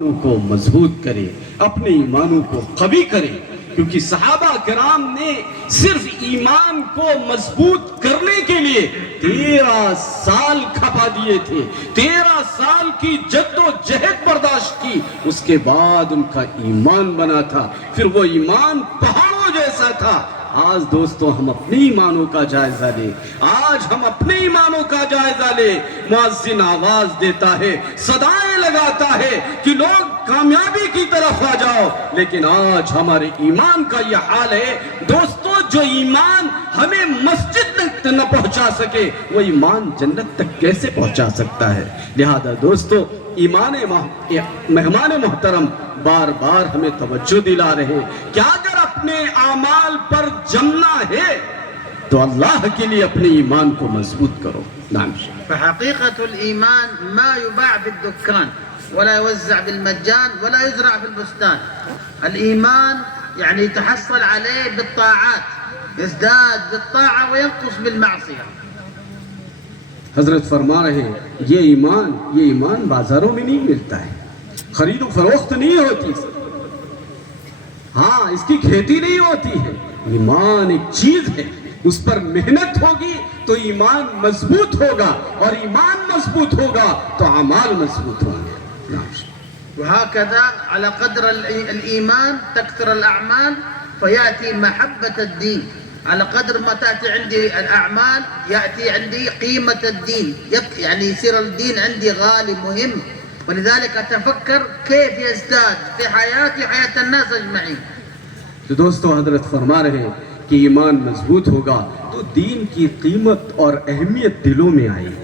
کو مضبوط کرے، اپنے ایمانوں کو قوی کرے، کیونکہ صحابہ کرام نے صرف ایمان کو مضبوط کرنے کے لیے 13 سال کھپا دیے تھے، 13 سال کی جد و جہد برداشت کی، اس کے بعد ان کا ایمان بنا تھا، پھر وہ ایمان پہاڑوں جیسا تھا۔ آج دوستو ہم اپنے ایمانوں کا جائزہ لیں، آج ہم اپنے ایمانوں کا جائزہ لیں۔ مؤذن آواز دیتا ہے، صدائیں لگاتا ہے کہ لوگ کامیابی کی طرف آ جاؤ، لیکن آج ہمارے ایمان کا یہ حال ہے۔ دوستو جو ایمان ہمیں مسجد تک نہ پہنچا سکے، وہ ایمان جنت تک کیسے پہنچا سکتا ہے؟ لہذا دوستو مہمان محترم بار بار ہمیں توجہ دلا رہے کہ اگر اپنے اعمال پر جمنا ہے تو اللہ کے لیے اپنے ایمان کو مضبوط کرو۔ نعم۔ فحقيقة الإيمان ما يباع في الدكان ولا يوزع بالمجان ولا يزرع في البستان. الإيمان يعني يتحصل عليه بالطاعات، يزداد بالطاعة وينقص بالمعصية. حضرت فرما رہے ہیں یہ ایمان بازاروں میں نہیں ملتا ہے، خرید و فروخت نہیں ہوتی، ہاں اس کی کھیتی نہیں ہوتی ہے۔ ایمان ایک چیز ہے، اس پر محنت ہوگی تو ایمان مضبوط ہوگا، اور ایمان مضبوط ہوگا تو اعمال مضبوط ہوں گے۔ وهكذا على قدر الإيمان تكثر الأعمال فيأتي محبة الدين، على قدر ما تأتي عندي الأعمال يأتي عندي قيمة الدين، يعني يصير الدين عندي غالي مهم، ولذلك أتفكر كيف يزداد في حياتي حياة الناس أجمعين۔ تو دوستو حضرت فرما رہے ہیں کہ ایمان مضبوط ہوگا تو دین کی قیمت اور اہمیت دلوں میں آئے گی۔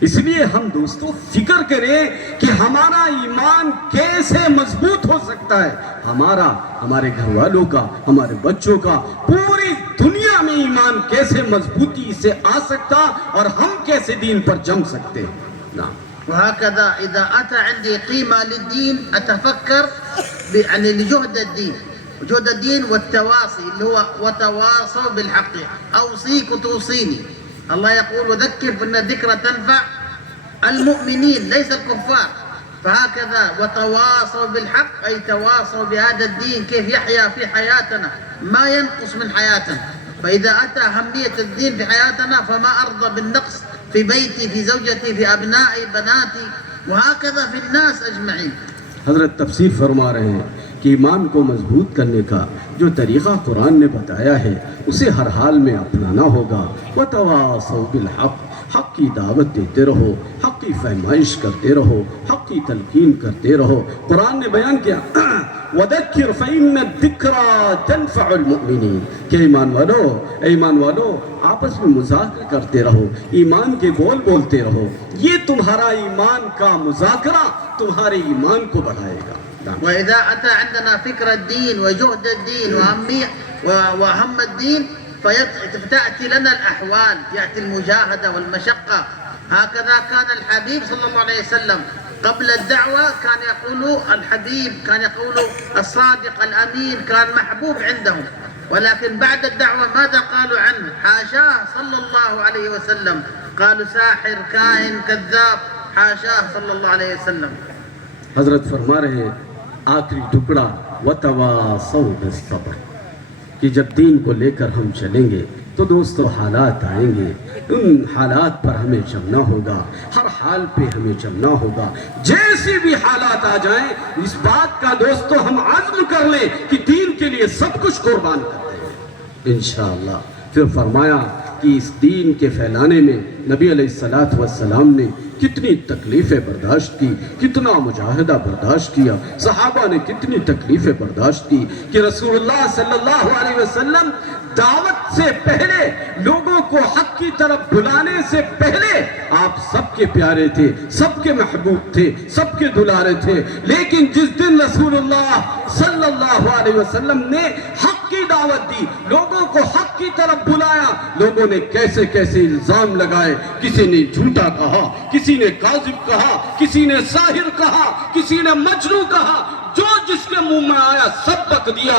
اس لیے ہم دوستو فکر کریں کہ ہمارا ایمان کیسے مضبوط ہو سکتا ہے، ہمارے گھر والوں کا، ہمارے بچوں کا، پوری دنیا میں ایمان کیسے مضبوطی سے آ سکتا اور ہم کیسے دین پر جم سکتے ہیں۔ نعم۔ وهكذا إذا أتى عندي قيمة للدين أتفكر يعني لجهد الدين، جهد الدين والتواصي اللي هو وتواصوا بالحق، أوصيك وتوصيني. الله يقول وذكر فإن الذكرى تنفع المؤمنين ليس الكفار. فهكذا وتواصوا بالحق أي تواصوا بهذا الدين كيف يحيا في حياتنا ما ينقص من حياتنا. فإذا أتى أهمية الدين في حياتنا فما أرضى بالنقص في بيتي، في زوجتي، في أبنائي، بناتي، وهكذا في الناس أجمعين۔ حضرت تفسیر فرما رہے ہیں کہ ایمان کو مضبوط کرنے کا جو طریقہ قرآن نے بتایا ہے اسے ہر حال میں اپنانا ہوگا۔ وَتَوَاصَوْا بِالْحَقِّ، حق کی دعوت دیتے رہو، حق کی فہمائش کرتے رہو، حق کی تلقین کرتے رہو۔ قرآن نے بیان کیا وَذَكِّرْ فَإِنَّ الذِّكْرَى تَنْفَعُ الْمُؤْمِنِينَ کہ ایمان والو آپس میں مذاکرہ کرتے رہو، ایمان کے بول بولتے رہو، یہ تمہارا ایمان کا مذاکرہ تمہارے ایمان کو بڑھائے گا۔ وإذا أتى عندنا فكر الدين وجهد الدين وهم الدين فتأتي لنا الأحوال، يأتي المجاهدة والمشقة. هكذا كان الحبيب صلى الله عليه وسلم قبل الدعوة كان يقول الحبيب، كان يقول الصادق الأمين، كان محبوب عندهم، ولكن بعد الدعوة ماذا قالوا عنه؟ حاشاه صلى الله عليه وسلم، قالوا ساحر، كاهن، كذاب، حاشاه صلى الله عليه وسلم۔ حضرت فرما رہے آخری ٹکڑا وَتَوَاصَوْا بِالصَّبْرِ کہ جب دین کو لے کر ہم چلیں گے تو دوستو حالات آئیں گے، ان حالات پر ہمیں جمنا ہوگا، ہر حال پہ ہمیں جمنا ہوگا۔ جیسی بھی حالات آ جائیں اس بات کا دوستو ہم عزم کر لیں کہ دین کے لیے سب کچھ قربان کر دیں گے انشاءاللہ۔ پھر فرمایا کہ اس دین کے پھیلانے میں نبی علیہ السلام نے کتنی تکلیفیں برداشت کی، کتنا مجاہدہ برداشت کیا، صحابہ نے کتنی تکلیفیں برداشت کی کہ رسول اللہ صلی اللہ علیہ وسلم دعوت سے پہلے، لوگوں کو حق کی طرف بلانے سے پہلے آپ سب کے پیارے تھے، سب کے محبوب تھے، سب کے دلارے تھے، لیکن جس دن رسول اللہ صلی اللہ علیہ وسلم نے حق کی دعوت دی, لوگوں کو حق کی طرف بلایا, لوگوں نے کیسے کیسے الزام لگائے, کسی نے جھوٹا کہا, کسی نے کاذب کہا, کسی نے ساحر کہا, کسی نے مجنون کہا, جو جس کے منہ میں آیا سب بک دیا.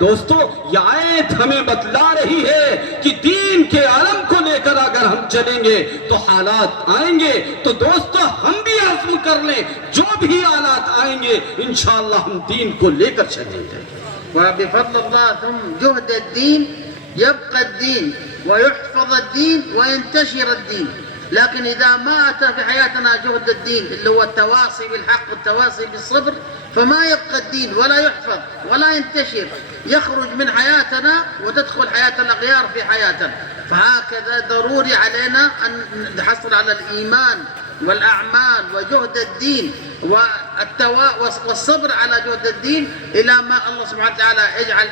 دوستو یہ آیت ہمیں بتلا رہی ہے کہ دین کے عالم کو لے کر اگر ہم چلیں گے تو حالات آئیں گے. تو دوستو ہم بھی عزم کر لیں, جو بھی حالات آئیں گے انشاءاللہ ہم دین کو لے کر چلیں گے. وبفضل الله ثم جهد الدين يبقى الدين ويحفظ الدين وينتشر الدين. لكن إذا ما أتى في حياتنا جهد الدين اللي هو التواصي بالحق والتواصي بالصبر فما يبقى الدين ولا يحفظ ولا ينتشر, يخرج من حياتنا وتدخل حياة الأغيار في حياتنا. فهكذا ضروري علينا أن نحصل على الإيمان والأعمال وجهد الدين والصبر على جهد الدين إلى ما الله سبحانه وتعالى يجعل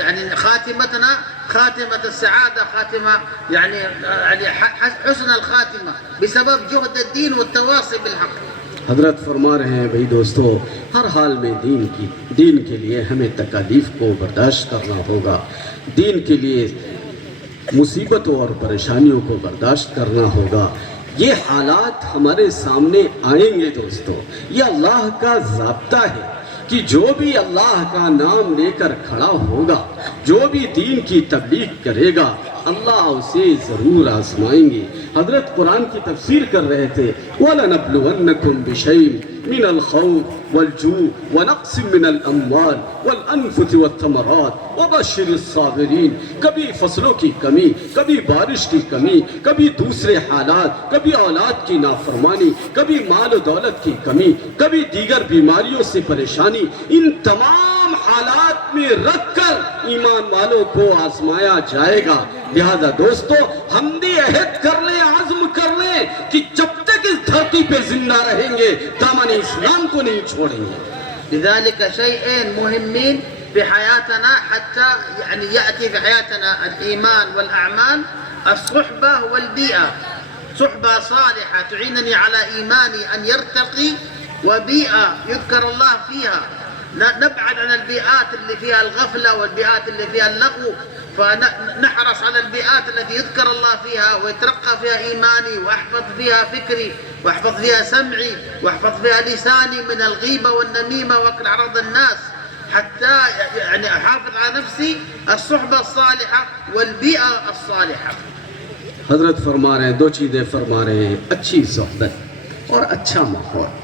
يعني خاتمتنا خاتمة السعادة, خاتمة يعني حسن الخاتمة بسبب جهد الدين والتواصي بالحق. حضرت فرما رہے ہیں بھئی دوستو, ہر حال میں دین کے لیے ہمیں تکالیف کو برداشت کرنا ہوگا, دین کے لیے مصیبتوں اور پریشانیوں کو برداشت کرنا ہوگا. یہ حالات ہمارے سامنے آئیں گے دوستو, یہ اللہ کا ضابطہ ہے کہ جو بھی اللہ کا نام لے کر کھڑا ہوگا, جو بھی دین کی تبلیغ کرے گا, اللہ اسے ضرور آزمائیں گے. حضرت قرآن کی تفسیر کر رہے تھے, وَلَنَبْلُوَنَّكُمْ بِشَيْءٍ مِّنَ الْخَوْفِ وَالْجُوعِ وَنَقْصٍ مِّنَ الْأَمْوَالِ وَالْأَنفُسِ وَالثَّمَرَاتِ وَبَشِّرِ الصَّابِرِينَ. کبھی فصلوں کی کمی, کبھی بارش کی کمی, کبھی دوسرے حالات, کبھی اولاد کی نافرمانی, کبھی مال و دولت کی کمی, کبھی دیگر بیماریوں سے پریشانی, ان تمام حالات میں رکھ کر ایمان والوں کو آزمایا جائے گا. لہذا دوستو ہم بھی عہد کر لیں, عزم کر لیں کہ جب تک اس دھرتی پہ زندہ رہیں گے دامن اسلام کو نہیں چھوڑیں گے. لذلك شيئين مهمين في حياتنا حتى يعني يأتي في حياتنا الإيمان والأعمال, الصحبة والبيئة. صحبة صالحة تعينني على إيماني أن يرتقي, وبيئة يذكر الله فيها. نبعد عن البيئات اللي فيها الغفلة والبيئات اللي فيها اللغو, فنحرص على البيئات التي يذكر الله فيها ويترقى فيها إيماني, وأحفظ فيها فكري, وأحفظ فيها سمعي, وأحفظ فيها لساني من الغيبة والنميمة وأكل أعراض الناس, حتى يعني أحافظ على نفسي الصحبة الصالحة والبيئة الصالحة. حضرت فرما رہے ہیں, دو چیزیں فرما رہے ہیں, اچھی صحبت اور اچھا ماحول.